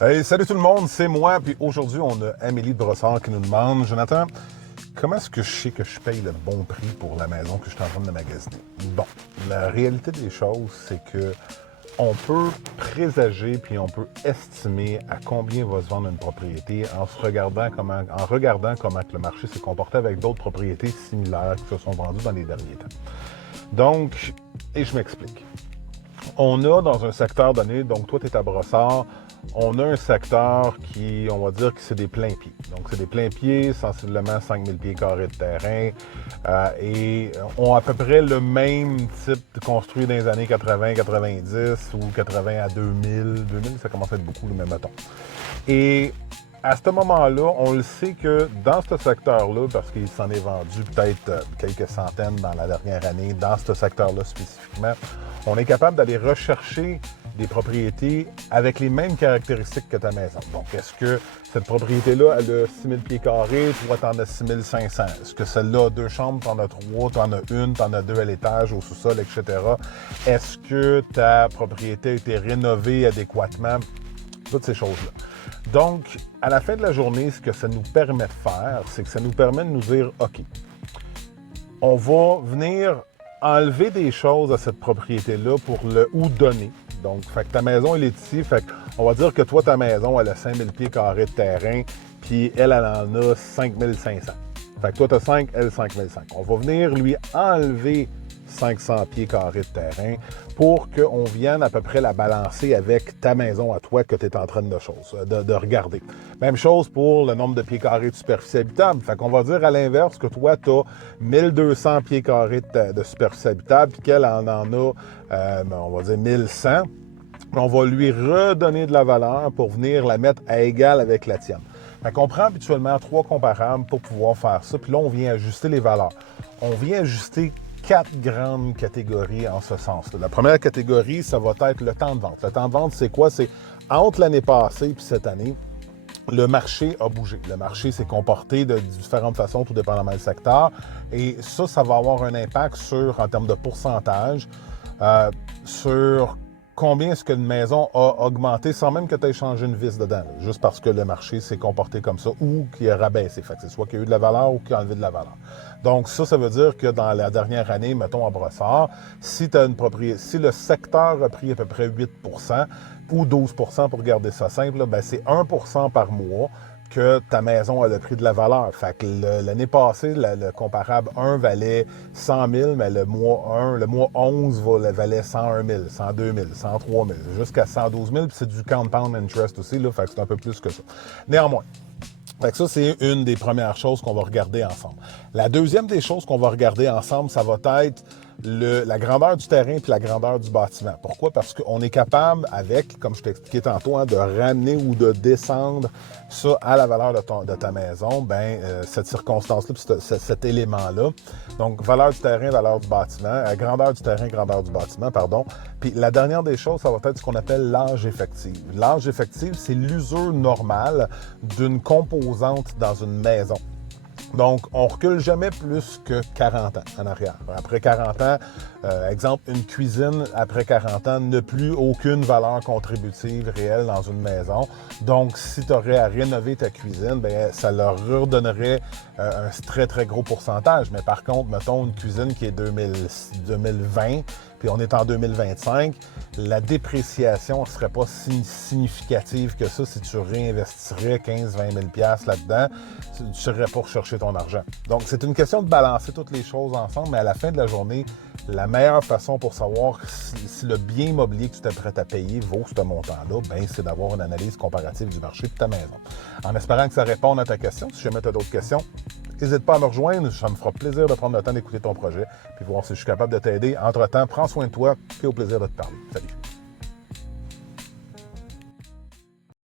Hey, salut tout le monde, c'est moi. Puis aujourd'hui, on a Amélie de Brossard qui nous demande, Jonathan, comment est-ce que je sais que je paye le bon prix pour la maison que je suis en train de magasiner? Bon, la réalité des choses, c'est que on peut présager puis on peut estimer à combien va se vendre une propriété en regardant comment que le marché s'est comporté avec d'autres propriétés similaires qui se sont vendues dans les derniers temps. Donc, et je m'explique. On a dans un secteur donné, donc toi, tu es à Brossard, on a un secteur qui, on va dire que c'est des pleins pieds. Donc, c'est des pleins pieds, sensiblement 5000 pieds carrés de terrain, et ont à peu près le même type construit dans les années 80-90 ou 80 à 2000. 2000, ça commence à être beaucoup, le même mettons. Et à ce moment-là, on le sait que dans ce secteur-là, parce qu'il s'en est vendu peut-être quelques centaines dans la dernière année, dans ce secteur-là spécifiquement, on est capable d'aller rechercher des propriétés avec les mêmes caractéristiques que ta maison. Donc, est-ce que cette propriété-là, elle a 6000 pieds carrés, toi, tu en as 6500? Est-ce que celle-là a 2 chambres, tu en as 3, tu en as une, tu en as 2 à l'étage, au sous-sol, etc.? Est-ce que ta propriété a été rénovée adéquatement? Toutes ces choses-là. Donc, à la fin de la journée, ce que ça nous permet de faire, c'est que ça nous permet de nous dire, OK, on va venir enlever des choses à cette propriété-là pour le ou donner. Donc, fait que ta maison, elle est ici. Fait qu'on va dire que toi, ta maison, elle a 5000 pieds carrés de terrain, puis elle en a 5500. Fait que toi, tu as 5, elle 5005. On va venir lui enlever 500 pieds carrés de terrain pour qu'on vienne à peu près la balancer avec ta maison à toi que tu es en train de regarder. Même chose pour le nombre de pieds carrés de superficie habitable. Fait qu'on va dire à l'inverse que toi, tu as 1200 pieds carrés de superficie habitable puis qu'elle en a, on va dire 1100. On va lui redonner de la valeur pour venir la mettre à égal avec la tienne. Fait qu'on prend habituellement 3 comparables pour pouvoir faire ça. Puis là, on vient ajuster les valeurs. On vient ajuster 4 grandes catégories en ce sens-là. La première catégorie, ça va être le temps de vente. Le temps de vente, c'est quoi? C'est entre l'année passée et cette année, le marché a bougé. Le marché s'est comporté de différentes façons, tout dépendamment du secteur. Et ça va avoir un impact en termes de pourcentage, sur combien est-ce qu'une maison a augmenté sans même que tu aies changé une vis dedans, là, juste parce que le marché s'est comporté comme ça ou qu'il a rabaissé. Fait que c'est soit qu'il y a eu de la valeur ou qu'il a enlevé de la valeur. Donc ça veut dire que dans la dernière année, mettons à Brossard, si le secteur a pris à peu près 8 ou 12 pour garder ça simple, ben c'est 1 par mois que ta maison a pris de la valeur. Fait que l'année passée, le comparable 1 valait 100 000, mais le mois 11 valait 101 000, 102 000, 103 000, jusqu'à 112 000, puis c'est du compound interest aussi, là, fait que c'est un peu plus que ça. Néanmoins, fait que ça, c'est une des premières choses qu'on va regarder ensemble. La deuxième des choses qu'on va regarder ensemble, ça va être la grandeur du terrain puis la grandeur du bâtiment. Pourquoi? Parce qu'on est capable, comme je t'ai expliqué tantôt, de ramener ou de descendre ça à la valeur de ta maison, cette circonstance-là, puis cet élément-là. Donc, valeur du terrain, valeur du bâtiment, grandeur du terrain, grandeur du bâtiment, pardon. Puis la dernière des choses, ça va être ce qu'on appelle l'âge effectif. L'âge effectif, c'est l'usure normale d'une composante dans une maison. Donc, on recule jamais plus que 40 ans en arrière. Après 40 ans, exemple, une cuisine, après 40 ans, n'a plus aucune valeur contributive réelle dans une maison. Donc, si tu aurais à rénover ta cuisine, ça leur redonnerait un très, très gros pourcentage. Mais par contre, mettons une cuisine qui est 2020, puis on est en 2025, la dépréciation ne serait pas si significative que ça si tu réinvestirais 15-20 000 $ là-dedans. Tu ne serais pas rechercher ton argent. Donc, c'est une question de balancer toutes les choses ensemble, mais à la fin de la journée, la meilleure façon pour savoir si le bien immobilier que tu t'apprêtes à payer vaut ce montant-là, c'est d'avoir une analyse comparative du marché de ta maison. En espérant que ça réponde à ta question. Si jamais tu as d'autres questions, n'hésite pas à me rejoindre. Ça me fera plaisir de prendre le temps d'écouter ton projet puis voir si je suis capable de t'aider. Entre-temps, prends soin de toi et au plaisir de te parler. Salut!